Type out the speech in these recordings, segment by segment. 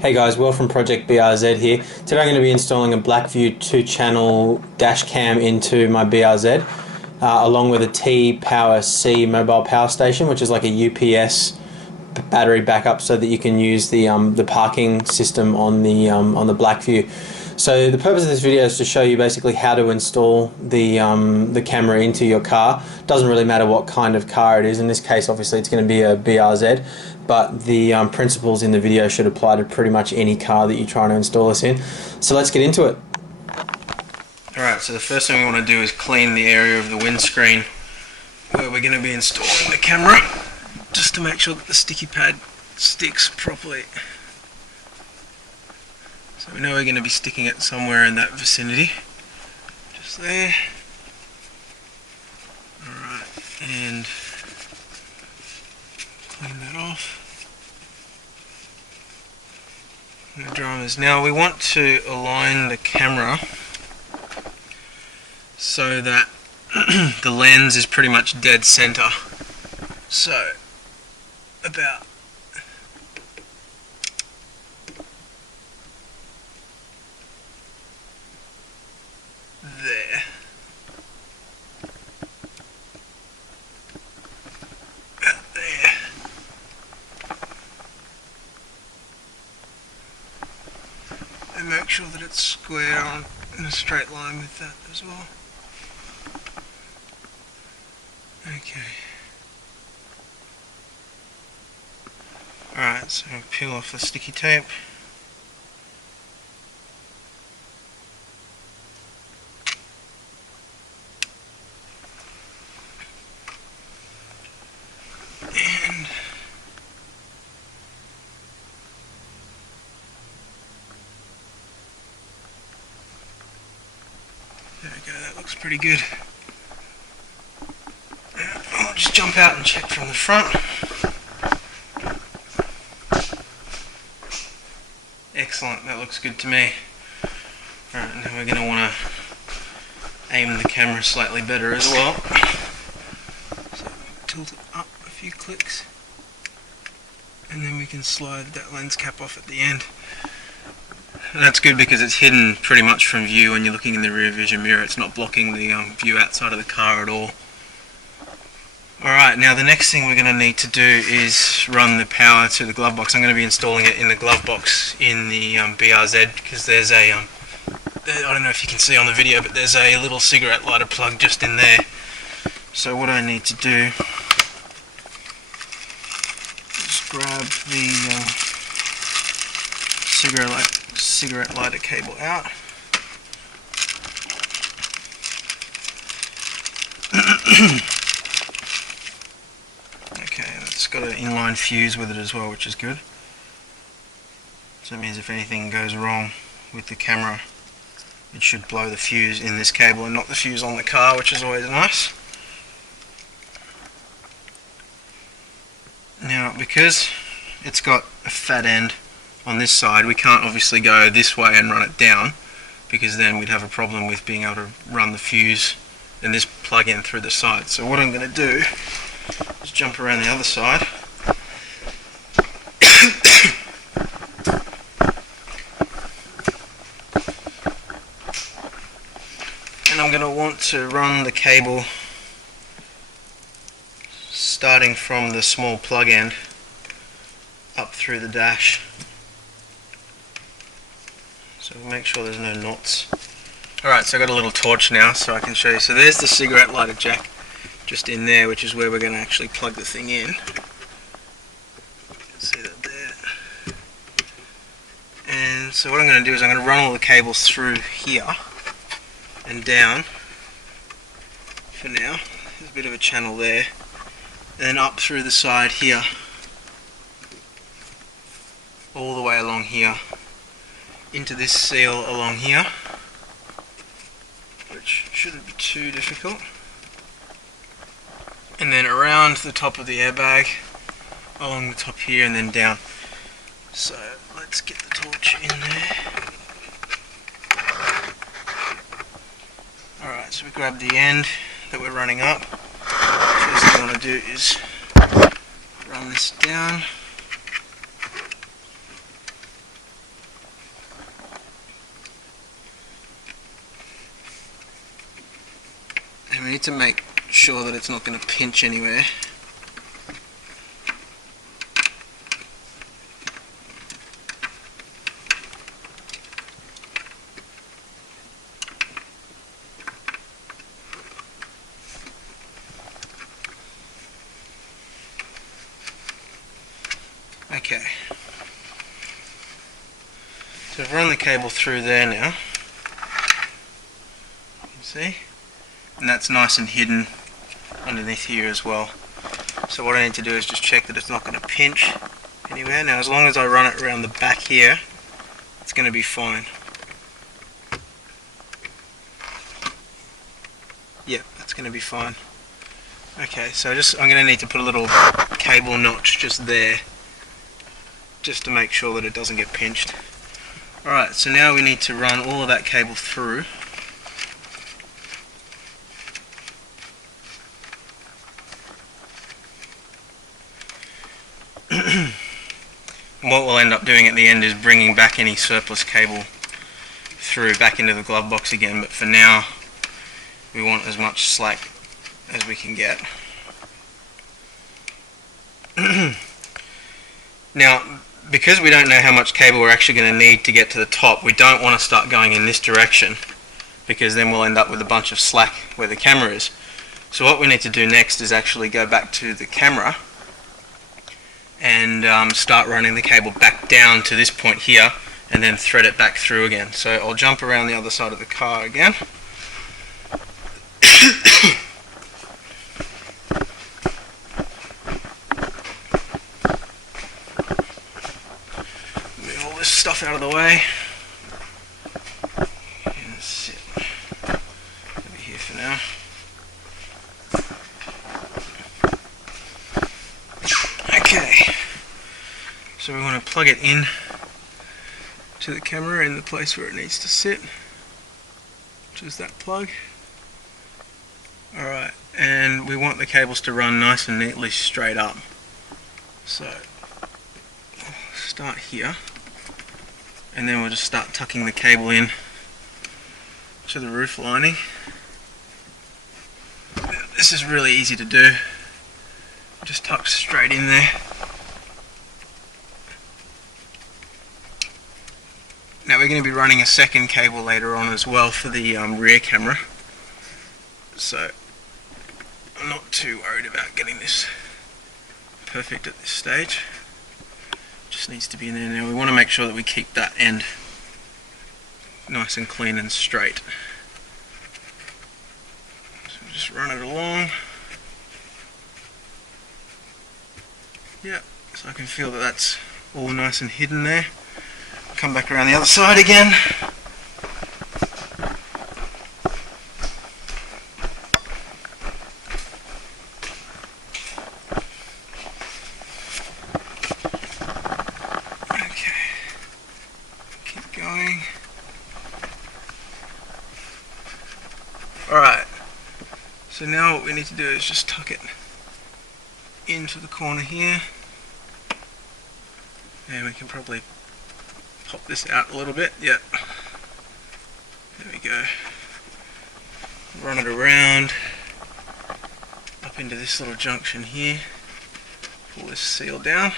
Hey guys, Will from Project BRZ here. Today I'm going to be installing a BlackVue 2-channel dash cam into my BRZ, along with a T-Power C mobile power station, which is like a UPS battery backup, so that you can use the parking system on the BlackVue. So the purpose of this video is to show you basically how to install the camera into your car. Doesn't really matter what kind of car it is. In this case, obviously, it's going to be a BRZ, but the principles in the video should apply to pretty much any car that you're trying to install this in. So let's get into it. Alright, so the first thing we want to do is clean the area of the windscreen where we're going to be installing the camera, just to make sure that the sticky pad sticks properly. So we know we're going to be sticking it somewhere in that vicinity, just there. Alright, and clean that off. And the drummers. Now we want to align the camera so that the lens is pretty much dead center. So about there. About there. And make sure that it's square on in a straight line with that as well. Okay. Alright, so peel off the sticky tape. And there we go, that looks pretty good. I'll just jump out and check from the front. Excellent, that looks good to me. Alright, now we're going to want to aim the camera slightly better as well. So tilt it up a few clicks, and then we can slide that lens cap off at the end. And that's good because it's hidden pretty much from view when you're looking in the rear vision mirror. It's not blocking the view outside of the car at all. Alright, now the next thing we're going to need to do is run the power to the glove box. I'm going to be installing it in the glove box in the BRZ, because there's a, I don't know if you can see on the video, but there's a little cigarette lighter plug just in there. So what I need to do is grab the cigarette lighter cable out. Okay, it's got an inline fuse with it as well, which is good. So it means if anything goes wrong with the camera, it should blow the fuse in this cable and not the fuse on the car, which is always nice. Now, because it's got a fat end on this side, we can't obviously go this way and run it down, because then we'd have a problem with being able to run the fuse and this plug in through the side. So what I'm going to do is jump around the other side. And I'm going to want to run the cable starting from the small plug end up through the dash. So make sure there's no knots. Alright, so I've got a little torch now so I can show you. So there's the cigarette lighter jack just in there, which is where we're going to actually plug the thing in. See that there. And so what I'm going to do is I'm going to run all the cables through here and down for now. There's a bit of a channel there. And then up through the side here, all the way along here, into this seal along here, which shouldn't be too difficult. And then around the top of the airbag, along the top here, and then down. So let's get the torch in there. Alright, so we grab the end that we're running up. First thing I want to do is run this down. we need to make sure that it's not going to pinch anywhere. Okay, so I've run the cable through there now, you see, and that's nice and hidden underneath here as well. So what I need to do is just check that it's not going to pinch anywhere. Now as long as I run it around the back here, it's going to be fine. Yep, that's going to be fine. Okay, so I'm going to need to put a little cable notch just there, just to make sure that it doesn't get pinched. Alright, so now we need to run all of that cable through. What we'll end up doing at the end is bringing back any surplus cable through back into the glove box again, but for now we want as much slack as we can get. Now, because we don't know how much cable we're actually going to need to get to the top, we don't want to start going in this direction, because then we'll end up with a bunch of slack where the camera is. So what we need to do next is actually go back to the camera and start running the cable back down to this point here, and then thread it back through again. So I'll jump around the other side of the car again. Move all this stuff out of the way. And sit over here for now. Okay, so we want to plug it in to the camera in the place where it needs to sit, which is that plug. Alright, and we want the cables to run nice and neatly straight up. So, I'll start here, and then we'll just start tucking the cable in to the roof lining. This is really easy to do. Just tuck straight in there. Now we're going to be running a second cable later on as well for the rear camera, so I'm not too worried about getting this perfect at this stage. Just needs to be in there. Now we want to make sure that we keep that end nice and clean and straight. So just run it along. Yeah, so I can feel that that's all nice and hidden there. Come back around the other side again. Okay, keep going. Alright, so now what we need to do is just tuck it into the corner here, and we can probably pop this out a little bit. Yep, there we go. Run it around up into this little junction here, pull this seal down.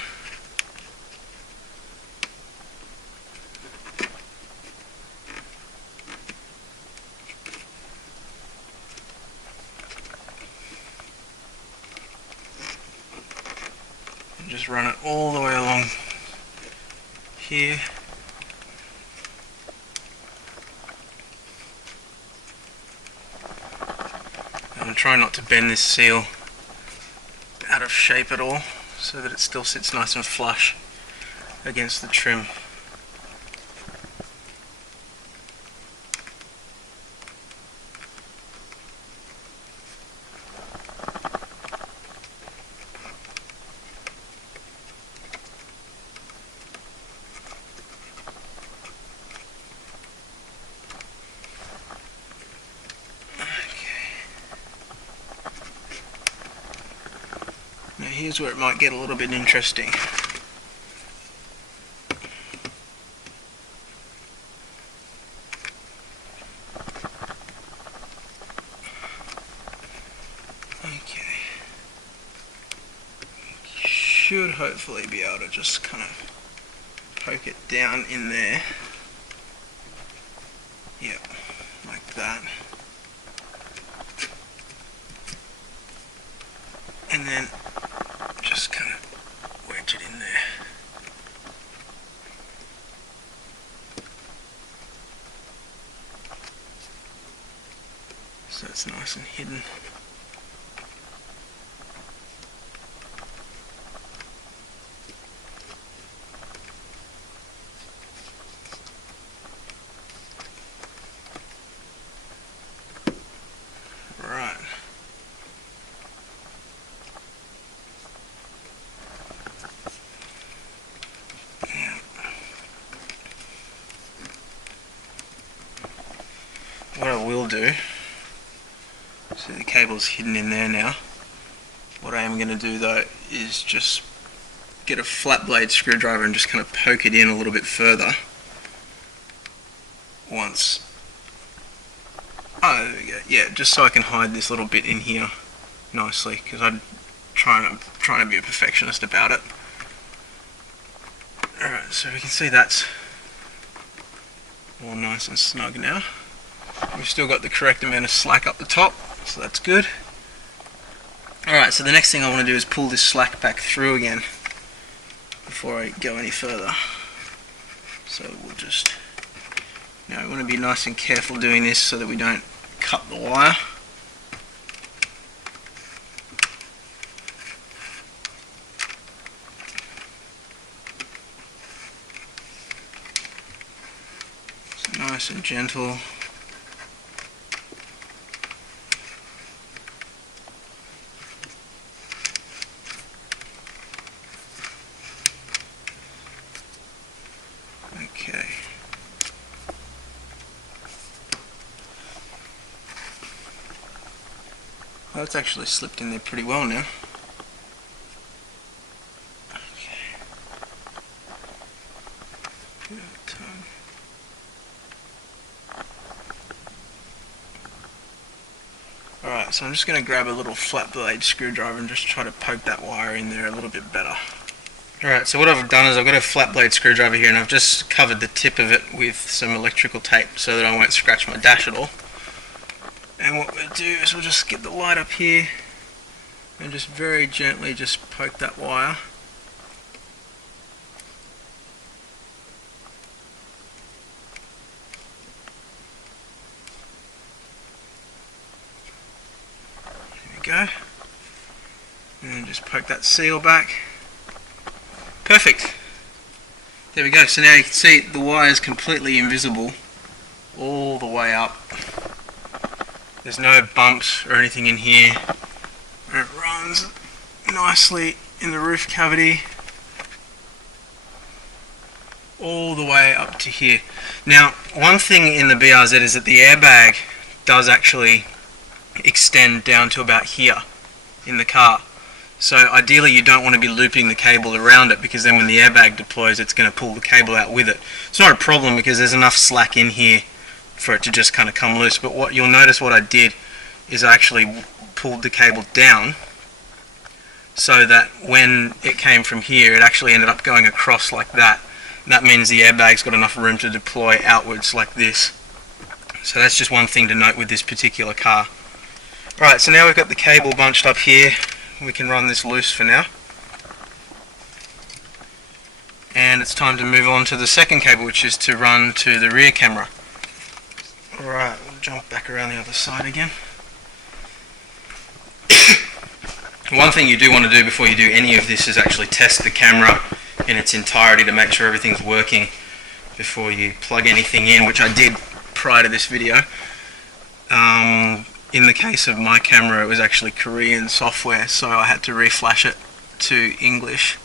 Just run it all the way along here. And try not to bend this seal out of shape at all, so that it still sits nice and flush against the trim. Now here's where it might get a little bit interesting. should hopefully be able to just kind of poke it down in there. Yep, like that. And then just kind of wedge it in there. So it's nice and hidden. Right. Now, what I will do, so the cable's hidden in there now. What I am going to do though is just get a flat blade screwdriver and just kind of poke it in a little bit further. Once. Oh, there we go. Yeah, just so I can hide this little bit in here nicely, because I'm trying to be a perfectionist about it. Alright, so we can see that's all nice and snug now. We've still got the correct amount of slack up the top, so that's good. Alright, so the next thing I want to do is pull this slack back through again before I go any further. So we'll just, we want to be nice and careful doing this so that we don't cut the wire. So nice and gentle. Okay. Well, it's actually slipped in there pretty well now. Okay. Bit of a tug. Alright, so I'm just going to grab a little flat blade screwdriver and just try to poke that wire in there a little bit better. Alright, so what I've done is I've got a flat blade screwdriver here and I've just covered the tip of it with some electrical tape so that I won't scratch my dash at all. And what we'll do is we'll just get the light up here and just very gently just poke that wire. There we go. And then just poke that seal back. Perfect. There we go. So now you can see the wire is completely invisible all the way up. There's no bumps or anything in here. And it runs nicely in the roof cavity all the way up to here. Now, one thing in the BRZ is that the airbag does actually extend down to about here in the car. So ideally you don't want to be looping the cable around it, because then when the airbag deploys it's going to pull the cable out with it. It's not a problem because there's enough slack in here for it to just kind of come loose, but what you'll notice what I did is I actually pulled the cable down so that when it came from here it actually ended up going across like that. That means the airbag's got enough room to deploy outwards like this. So that's just one thing to note with this particular car. Alright, so now we've got the cable bunched up here. We can run this loose for now. And it's time to move on to the second cable, which is to run to the rear camera. Alright, we'll jump back around the other side again. One thing you do want to do before you do any of this is actually test the camera in its entirety to make sure everything's working before you plug anything in, which I did prior to this video. In the case of my camera, it was actually Korean software, so I had to reflash it to English,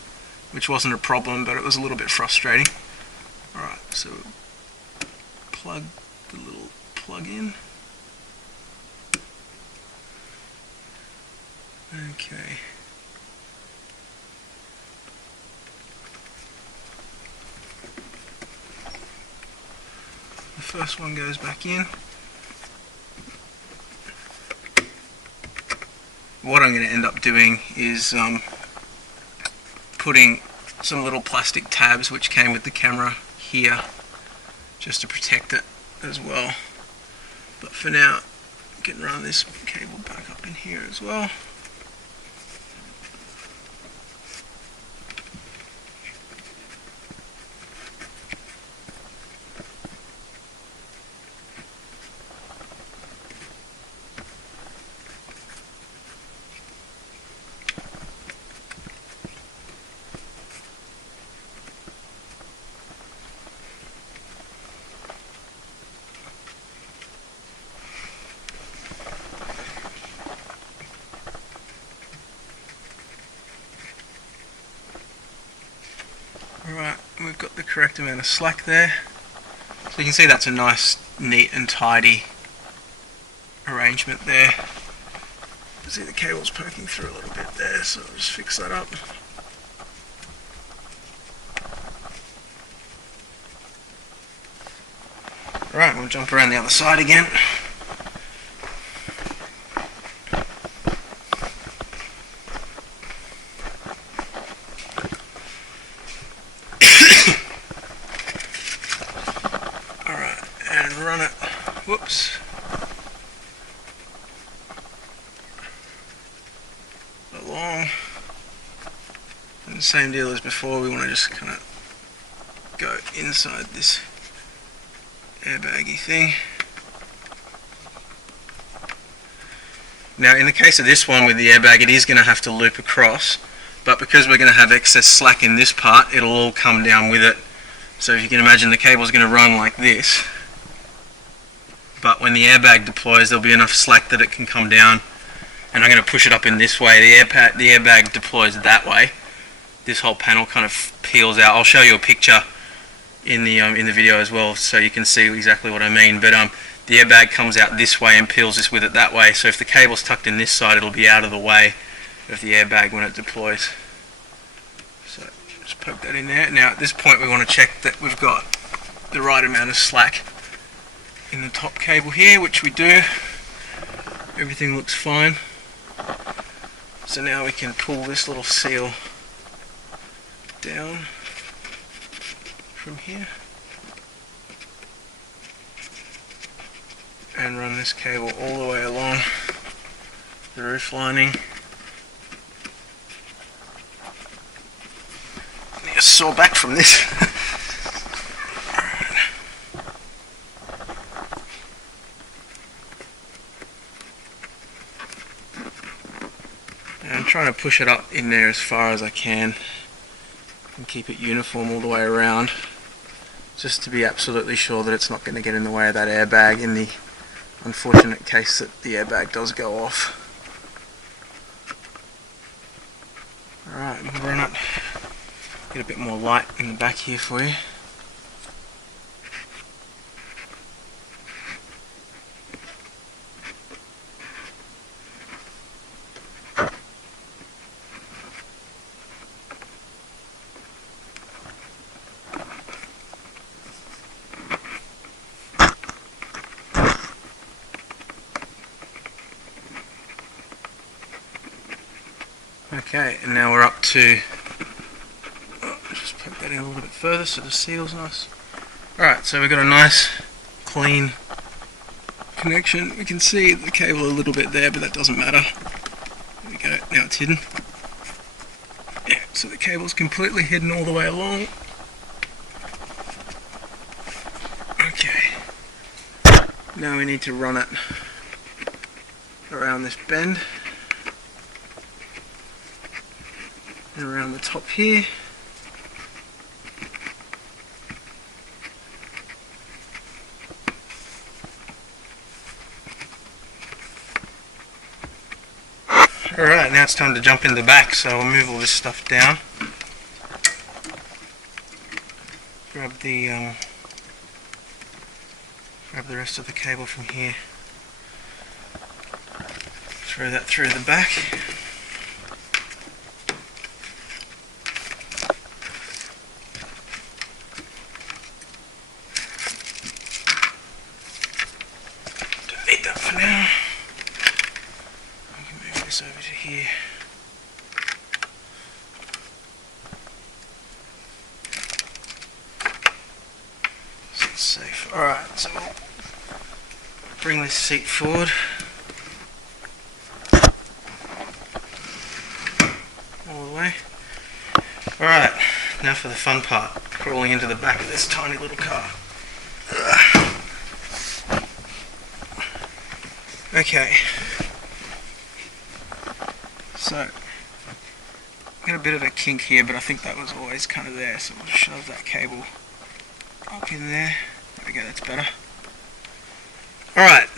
which wasn't a problem, but it was a little bit frustrating. Alright, so plug the little plug in. Okay. The first one goes back in. What I'm going to end up doing is putting some little plastic tabs which came with the camera here just to protect it as well. But for now, I can run this cable back up in here as well. Alright, we've got the correct amount of slack there. So you can see that's a nice, neat and tidy arrangement there. You see the cable's poking through a little bit there, so I'll just fix that up. Alright, we'll jump around the other side again. Run it, whoops, along, and the same deal as before. We want to just kind of go inside this airbaggy thing. Now in the case of this one with the airbag, it is going to have to loop across, but because we're going to have excess slack in this part, it'll all come down with it. So if you can imagine, the cable is going to run like this. But when the airbag deploys, there'll be enough slack that it can come down, and I'm going to push it up in this way. The airbag deploys that way. This whole panel kind of peels out. I'll show you a picture in the video as well, so you can see exactly what I mean. But the airbag comes out this way and peels this with it that way. So if the cable's tucked in this side, it'll be out of the way of the airbag when it deploys. So just poke that in there. Now at this point, we want to check that we've got the right amount of slack in the top cable here, which we do. Everything looks fine. So now we can pull this little seal down from here and run this cable all the way along the roof lining. I need a saw back from this. I'm trying to push it up in there as far as I can and keep it uniform all the way around, just to be absolutely sure that it's not going to get in the way of that airbag in the unfortunate case that the airbag does go off. Alright, we'll run it, get a bit more light in the back here for you. Okay, and now we're up to, just poke that in a little bit further so the seal's nice. Alright, so we've got a nice, clean connection. We can see the cable a little bit there, but that doesn't matter. There we go, now it's hidden. Yeah, so the cable's completely hidden all the way along. Okay, now we need to run it around this bend. And around the top here. Alright, now it's time to jump in the back, so I'll move all this stuff down. Grab the rest of the cable from here. Throw that through the back. Need that for now. I can move this over to here. safe. Alright, so we'll bring this seat forward. All the way. Alright, now for the fun part, crawling into the back of this tiny little car. Okay, so got a bit of a kink here, but I think that was always kind of there, so we'll shove that cable up in there. There we go, that's better. Alright,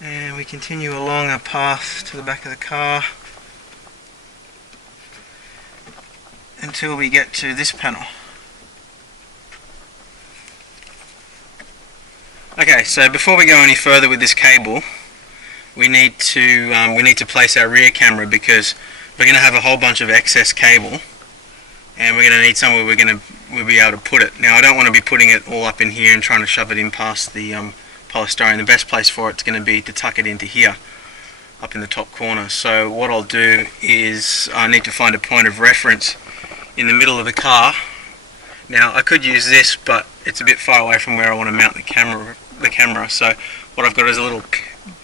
and we continue along our path to the back of the car until we get to this panel. Okay, so before we go any further with this cable, we need to place our rear camera, because we're going to have a whole bunch of excess cable, and we're going to need somewhere we'll be able to put it. Now, I don't want to be putting it all up in here and trying to shove it in past the polystyrene. The best place for it's going to be to tuck it into here, up in the top corner. So what I'll do is I need to find a point of reference in the middle of the car. Now, I could use this, but it's a bit far away from where I want to mount the camera. So what I've got is a little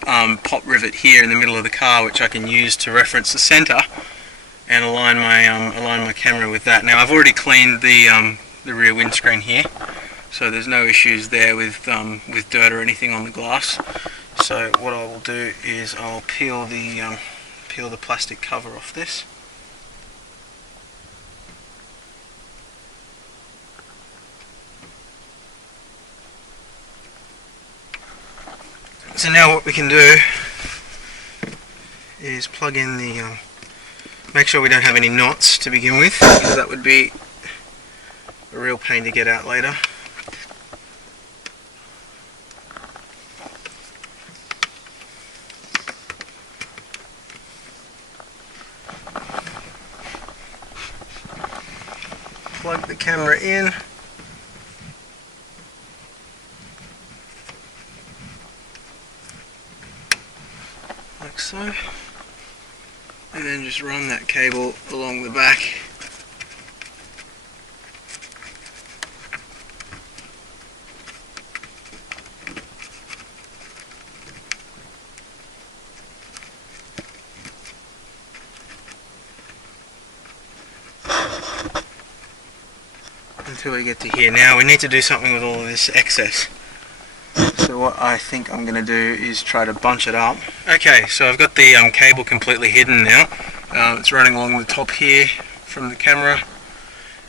pop rivet here in the middle of the car, which I can use to reference the center and align my camera with that. Now, I've already cleaned the rear windscreen here, so there's no issues there with dirt or anything on the glass. So what I will do is I'll peel the plastic cover off this. So now what we can do is plug in the, make sure we don't have any knots to begin with, because that would be a real pain to get out later. Plug the camera in. Like so, and then just run that cable along the back. Until we get to here. Now we need to do something with all of this excess. So what I think I'm going to do is try to bunch it up. Okay, so I've got the cable completely hidden now. It's running along the top here from the camera.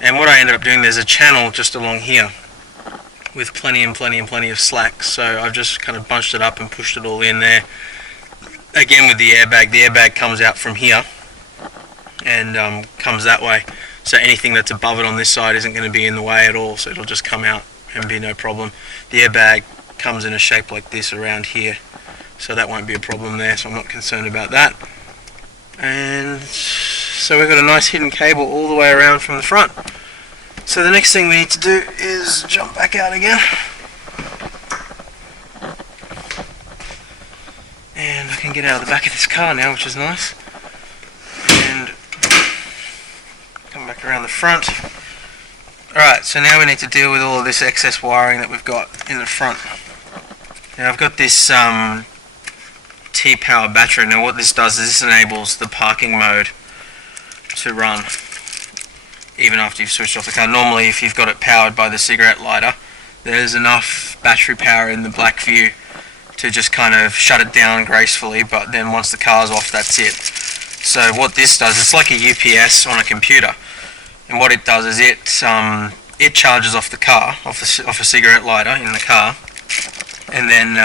And what I ended up doing, there's a channel just along here with plenty of slack. So I've just kind of bunched it up and pushed it all in there. Again with the airbag. The airbag comes out from here and comes that way. So anything that's above it on this side isn't going to be in the way at all. So it'll just come out and be no problem. The airbag comes in a shape like this around here, so that won't be a problem there, so I'm not concerned about that. And so we've got a nice hidden cable all the way around from the front. So the next thing we need to do is jump back out again, and I can get out of the back of this car now, which is nice, and come back around the front. Alright, so now we need to deal with all of this excess wiring that we've got in the front. Now I've got this T-power battery. Now what this does is this enables the parking mode to run even after you've switched off the car. Normally if you've got it powered by the cigarette lighter, there's enough battery power in the BlackVue to just kind of shut it down gracefully, but then once the car's off, that's it. So what this does, it's like a UPS on a computer, and what it does is it charges off the car, off a cigarette lighter in the car, and then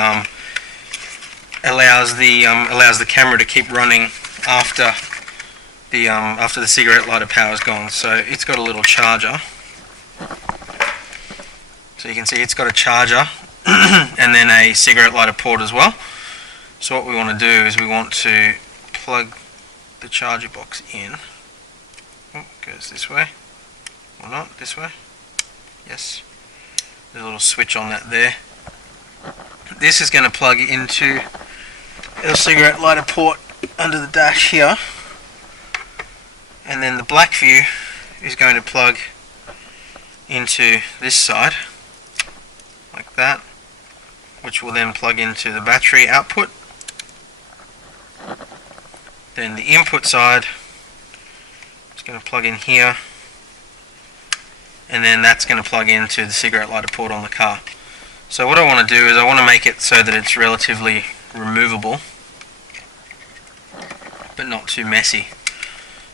allows the camera to keep running after the cigarette lighter power's gone. So it's got a little charger. So you can see it's got a charger and then a cigarette lighter port as well. So what we want to do is we want to plug the charger box in. Oh, goes this way. Or not, this way. Yes. There's a little switch on that there. This is going to plug into a cigarette lighter port under the dash here, and then the BlackVue is going to plug into this side, like that, which will then plug into the battery output. Then the input side is going to plug in here, and then that's going to plug into the cigarette lighter port on the car. So what I want to do is I want to make it so that it's relatively removable, but not too messy.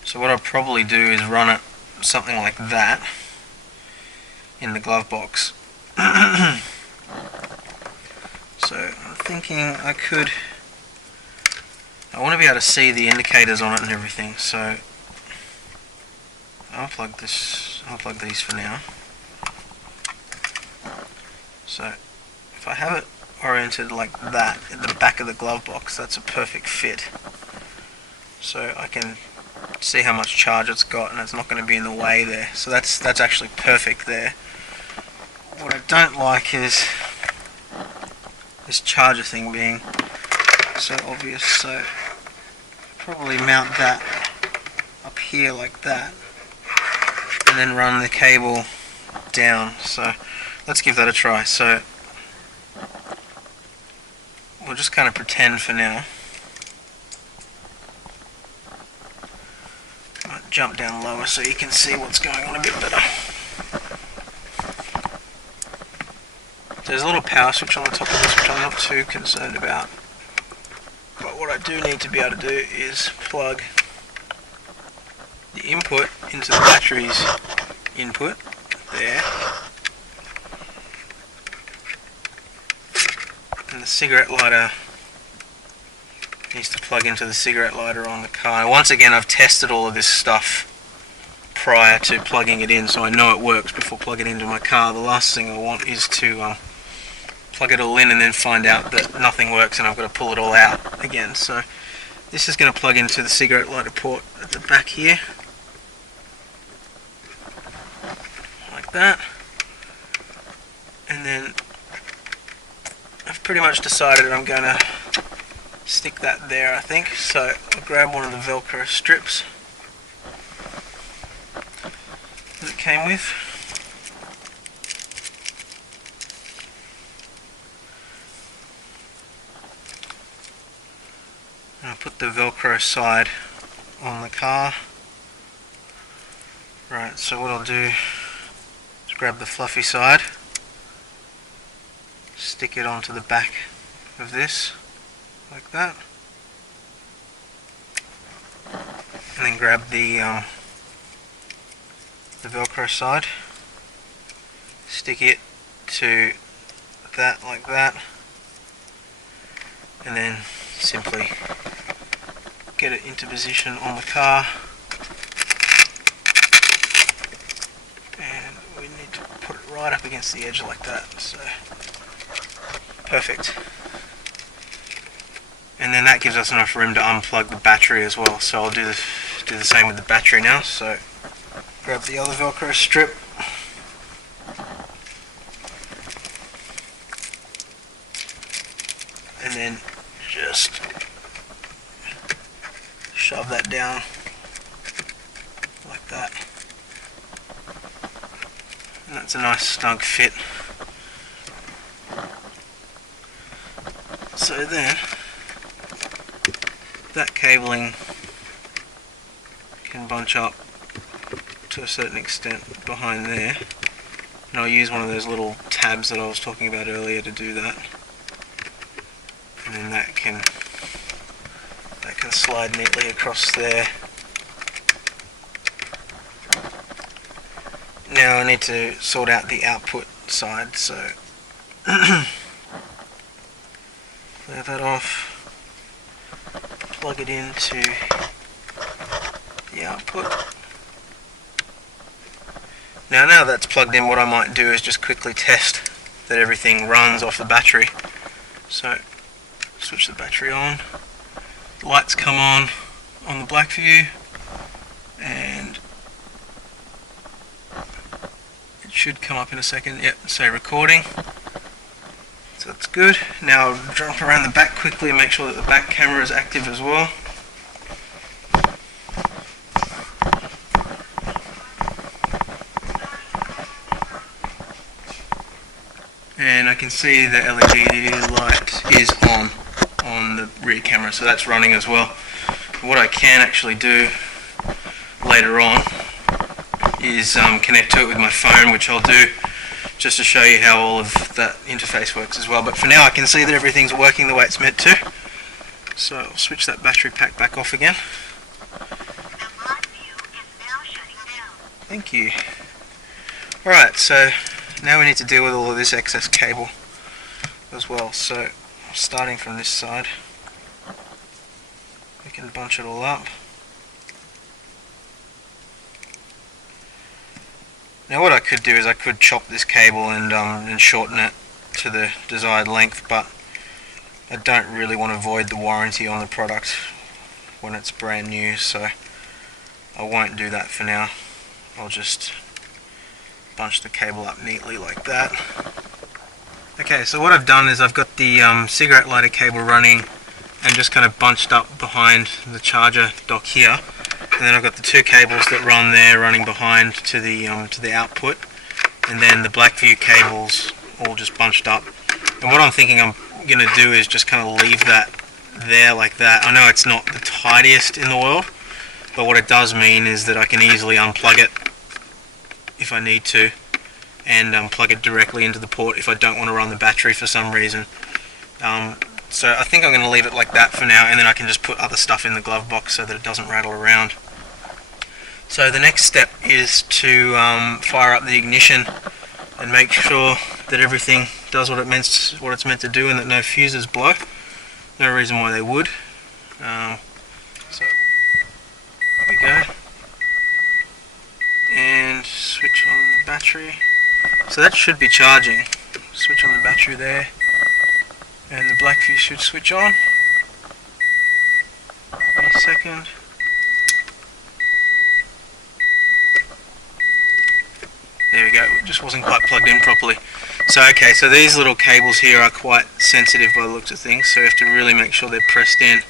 So what I'll probably do is run it something like that in the glove box. So I'm thinking I want to be able to see the indicators on it and everything, so I'll plug these for now. So if I have it oriented like that at the back of the glove box, that's a perfect fit. So I can see how much charge it's got, and it's not going to be in the way there. So that's actually perfect there. What I don't like is this charger thing being so obvious, so probably mount that up here like that, and then run the cable down. So let's give that a try. So we'll just kind of pretend for now. Might jump down lower so you can see what's going on a bit better. There's a little power switch on the top of this, which I'm not too concerned about. But what I do need to be able to do is plug the input into the battery's input there, and the cigarette lighter needs to plug into the cigarette lighter on the car. Once again, I've tested all of this stuff prior to plugging it in, so I know it works before plugging it into my car. The last thing I want is to plug it all in and then find out that nothing works and I've got to pull it all out again. So this is going to plug into the cigarette lighter port at the back here, like that. And then I've pretty much decided I'm going to stick that there, I think. So I'll grab one of the Velcro strips that it came with. And I'll put the Velcro side on the car. Right, so what I'll do is grab the fluffy side, stick it onto the back of this, like that, and then grab the Velcro side, stick it to that like that, and then simply get it into position on the car. And we need to put it right up against the edge like that. So perfect. And then that gives us enough room to unplug the battery as well. So I'll do the same with the battery now. So grab the other Velcro strip, and then just shove that down like that, and that's a nice snug fit. So then that cabling can bunch up to a certain extent behind there, and I'll use one of those little tabs that I was talking about earlier to do that, and then that can slide neatly across there. Now I need to sort out the output side, so clear that off, plug it into the output. Now that's plugged in, what I might do is just quickly test that everything runs off the battery. So switch the battery on. Lights come on the BlackVue, and it should come up in a second. Yep, say recording. So that's good. Now I'll jump around the back quickly and make sure that the back camera is active as well. and I can see the LED light is on the rear camera, so that's running as well. What I can actually do later on is connect to it with my phone, which I'll do just to show you how all of that interface works as well. But for now I can see that everything's working the way it's meant to. So I'll switch that battery pack back off again. Thank you. Alright, so now we need to deal with all of this excess cable as well. So starting from this side, we can bunch it all up. Now what I could do is I could chop this cable and shorten it to the desired length, but I don't really want to void the warranty on the product when it's brand new, so I won't do that for now. I'll just bunch the cable up neatly like that. Okay, so what I've done is I've got the cigarette lighter cable running and just kind of bunched up behind the charger dock here. And then I've got the two cables that run there running behind to the output, and then the BlackVue cables all just bunched up. And what I'm thinking I'm going to do is just kind of leave that there like that. I know it's not the tidiest in the world, but what it does mean is that I can easily unplug it if I need to, and plug it directly into the port if I don't want to run the battery for some reason. So I think I'm going to leave it like that for now, and then I can just put other stuff in the glove box so that it doesn't rattle around. So the next step is to fire up the ignition and make sure that everything does what it's meant to do, and that no fuses blow. No reason why they would. So there we go. And switch on the battery. So that should be charging. Switch on the battery there, and the BlackVue should switch on. In a second. There we go, it just wasn't quite plugged in properly. So okay, so these little cables here are quite sensitive by the looks of things, so you have to really make sure they're pressed in.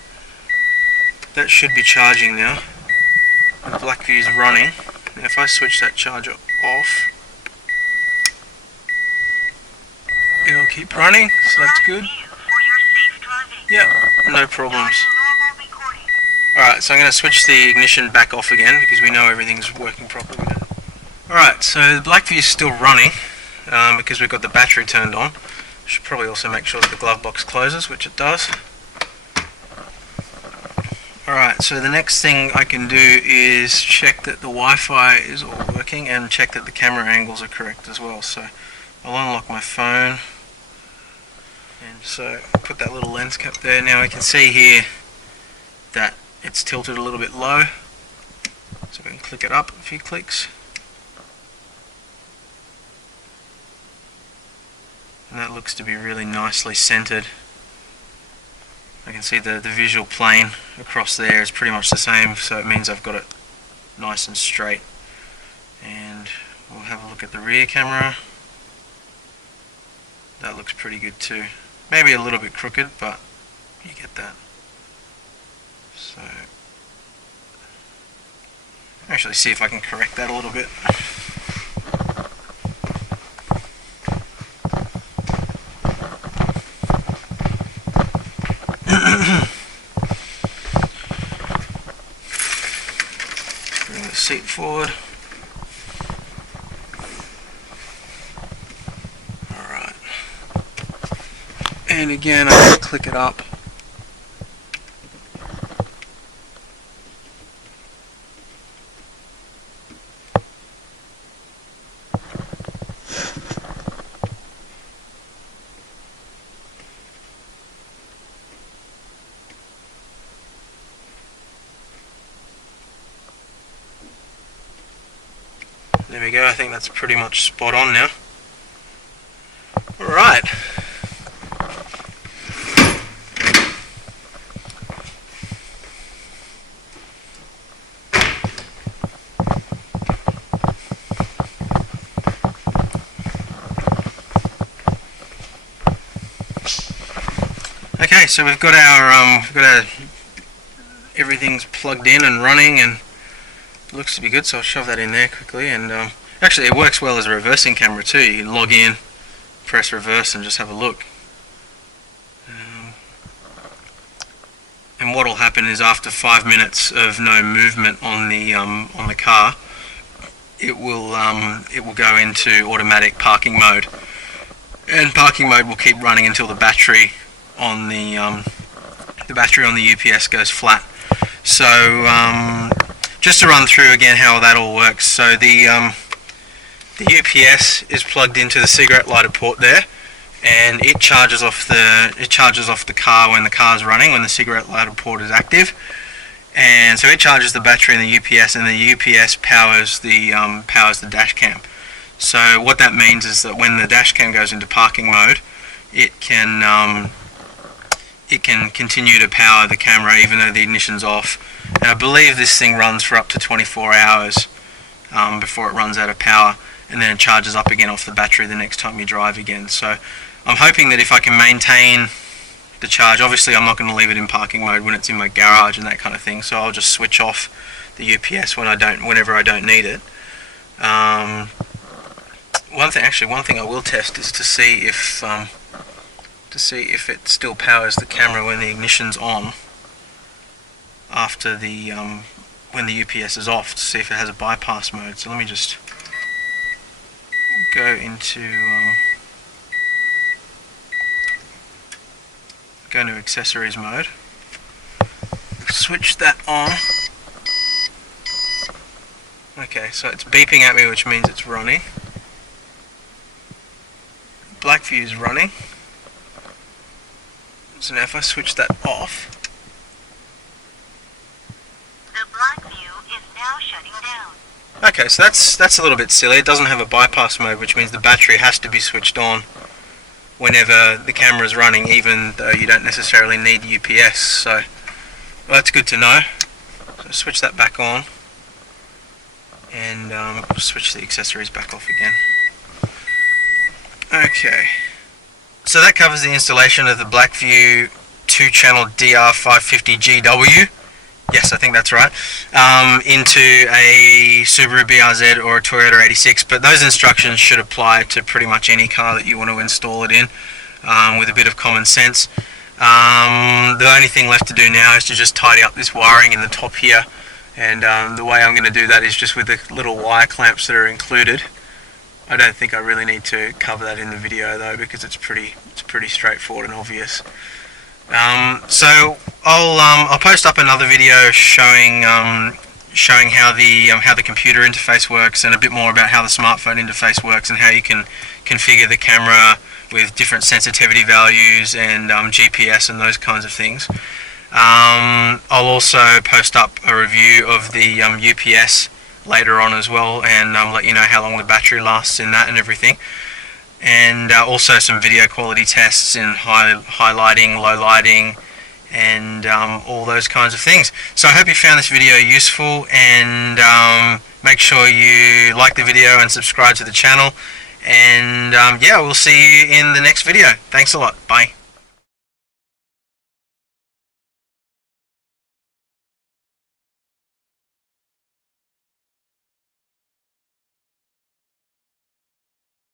That should be charging now. The BlackVue is running. Now if I switch that charger off, it'll keep running, so that's good. Yep, no problems. Alright, so I'm going to switch the ignition back off again because we know everything's working properly. Alright, so the BlackVue is still running because we've got the battery turned on. Should probably also make sure that the glove box closes, which it does. Alright, so the next thing I can do is check that the Wi-Fi is all working and check that the camera angles are correct as well. So I'll unlock my phone, and so put that little lens cap there. Now I can see here that it's tilted a little bit low, so we can click it up a few clicks. And that looks to be really nicely centered. I can see the visual plane across there is pretty much the same, so it means I've got it nice and straight. And we'll have a look at the rear camera. That looks pretty good too. Maybe a little bit crooked, but you get that. So actually see if I can correct that a little bit. Bring the seat forward. Alright. And again, I can click it up. There we go, I think that's pretty much spot on now. Alright. Okay, so we've got our everything's plugged in and running, and looks to be good, so I'll shove that in there quickly. And actually it works well as a reversing camera too. You can log in, press reverse and just have a look. And what will happen is after 5 minutes of no movement on the car, it will go into automatic parking mode, and parking mode will keep running until the battery on the UPS goes flat. So just to run through again how that all works. So the UPS is plugged into the cigarette lighter port there, and it charges off the car when the car's running, when the cigarette lighter port is active. And so it charges the battery in the UPS, and the UPS powers the Dashcam. So what that means is that when the Dashcam goes into parking mode, it can continue to power the camera even though the ignition's off. And I believe this thing runs for up to 24 hours before it runs out of power, and then it charges up again off the battery the next time you drive again. So I'm hoping that if I can maintain the charge, obviously I'm not going to leave it in parking mode when it's in my garage and that kind of thing, so I'll just switch off the UPS whenever I don't need it. One thing I will test is to see if it still powers the camera when the ignition's on after when the UPS is off, to see if it has a bypass mode. So let me just go into accessories mode, switch that on. Okay, so it's beeping at me, which means it's running. BlackVue is running. So now if I switch that off, the BlackVue is now shutting down. okay, so that's a little bit silly. It doesn't have a bypass mode, which means the battery has to be switched on whenever the camera is running, even though you don't necessarily need UPS. So well, that's good to know. So switch that back on, and switch the accessories back off again. Okay, so that covers the installation of the BlackVue 2-channel DR550GW. Yes, I think that's right. Into a Subaru BRZ or a Toyota 86, but those instructions should apply to pretty much any car that you want to install it in, with a bit of common sense. The only thing left to do now is to just tidy up this wiring in the top here, and the way I'm going to do that is just with the little wire clamps that are included. I don't think I really need to cover that in the video though, because it's pretty straightforward and obvious. So I'll post up another video showing how the computer interface works, and a bit more about how the smartphone interface works, and how you can configure the camera with different sensitivity values and GPS and those kinds of things. I'll also post up a review of the UPS later on as well, and let you know how long the battery lasts in that and everything. And also some video quality tests in highlighting, low lighting, and all those kinds of things. So I hope you found this video useful, and make sure you like the video and subscribe to the channel, and yeah, we'll see you in the next video. Thanks a lot. Bye.